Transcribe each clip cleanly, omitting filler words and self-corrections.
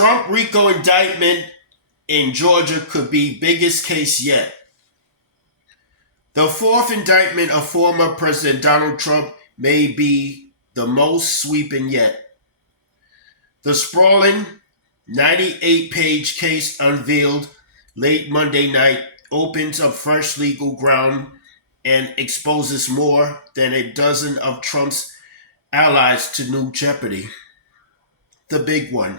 Trump RICO indictment in Georgia could be biggest case yet. The fourth indictment of former President Donald Trump may be the most sweeping yet. The sprawling 98-page case unveiled late Monday night opens up fresh legal ground and exposes more than a dozen of Trump's allies to new jeopardy. The big one.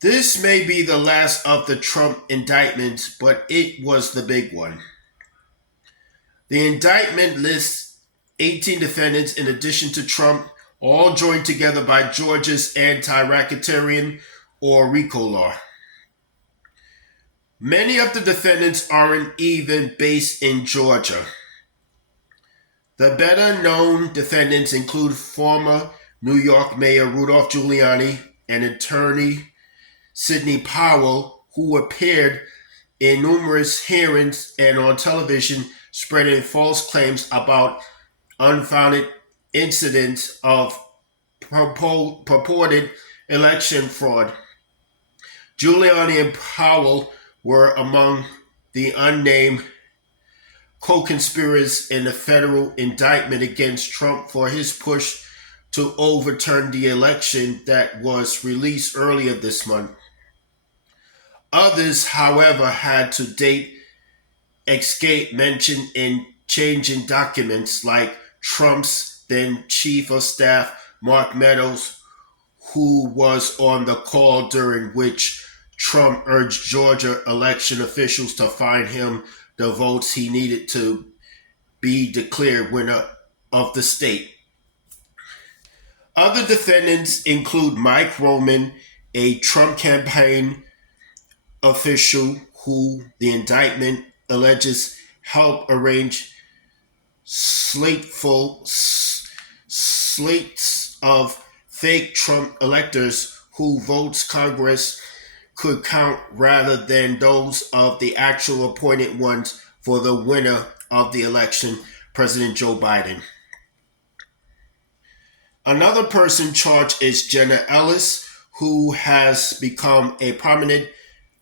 This may be the last of the Trump indictments, but it was the big one. The indictment lists 18 defendants in addition to Trump, all joined together by Georgia's anti-racketeering or RICO law. Many of the defendants aren't even based in Georgia. The better-known defendants include former New York Mayor Rudolph Giuliani and attorney Sidney Powell, who appeared in numerous hearings and on television spreading false claims about unfounded incidents of purported election fraud. Giuliani and Powell were among the unnamed co-conspirators in the federal indictment against Trump for his push to overturn the election that was released earlier this month. Others, however, had to date escape mention in changing documents, like Trump's then Chief of Staff, Mark Meadows, who was on the call during which Trump urged Georgia election officials to find him the votes he needed to be declared winner of the state. Other defendants include Mike Roman, a Trump campaign official who the indictment alleges helped arrange slates of fake Trump electors whose votes Congress could count rather than those of the actual appointed ones for the winner of the election, President Joe Biden. Another person charged is Jenna Ellis, who has become a prominent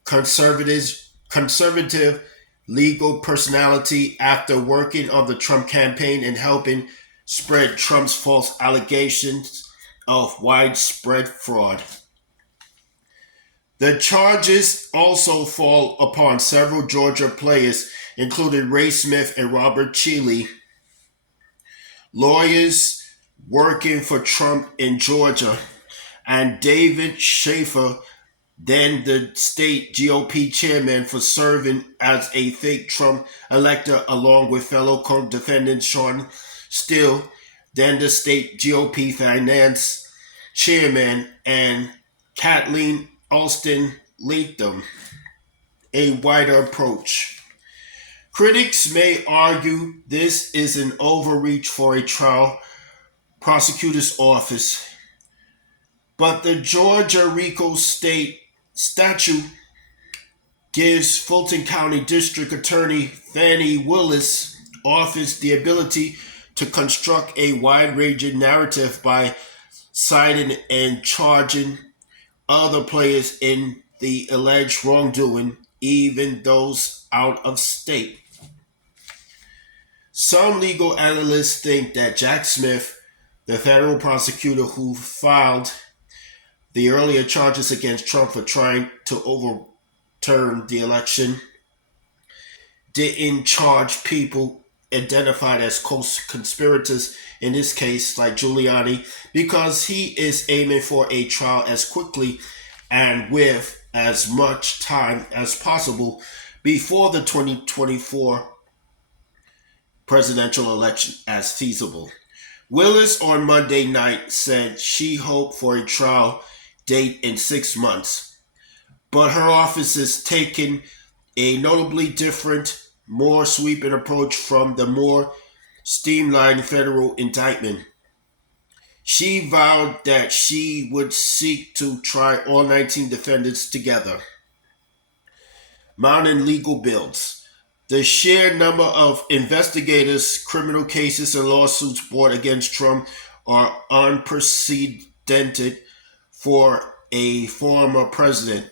conservative legal personality after working on the Trump campaign and helping spread Trump's false allegations of widespread fraud. The charges also fall upon several Georgia players, including Ray Smith and Robert Cheeley, lawyers working for Trump in Georgia, and David Schaefer, then the state GOP chairman, for serving as a fake Trump elector along with fellow co-defendant Sean Steele, then the state GOP finance chairman, and Kathleen Alston Latham. A wider approach. Critics may argue this is an overreach for a trial prosecutor's office, but the Georgia RICO state statute gives Fulton County District Attorney Fannie Willis' office the ability to construct a wide-ranging narrative by citing and charging other players in the alleged wrongdoing, even those out of state. Some legal analysts think that Jack Smith, the federal prosecutor who filed the earlier charges against Trump for trying to overturn the election, didn't charge people identified as co-conspirators in this case, like Giuliani, because he is aiming for a trial as quickly and with as much time as possible before the 2024 presidential election as feasible. Willis on Monday night said she hoped for a trial date in 6 months, but her office is taking a notably different, more sweeping approach from the more streamlined federal indictment. She vowed that she would seek to try all 19 defendants together. Mounting legal bills. The sheer number of investigators, criminal cases, and lawsuits brought against Trump are unprecedented for a former president.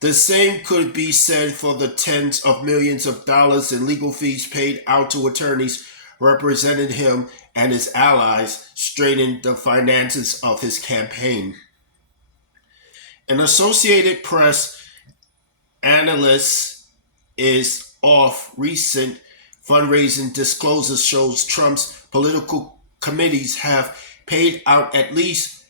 The same could be said for the tens of millions of dollars in legal fees paid out to attorneys representing him and his allies, straining the finances of his campaign. An Associated Press analyst is off recent fundraising disclosures shows Trump's political committees have paid out at least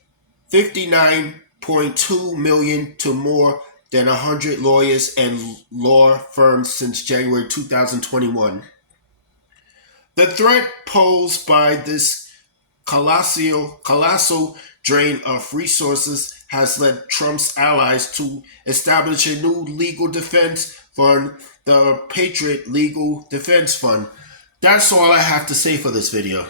59.2 million to more than 100 lawyers and law firms since January 2021. The threat posed by this colossal drain of resources has led Trump's allies to establish a new legal defense fund, the Patriot Legal Defense Fund. That's all I have to say for this video.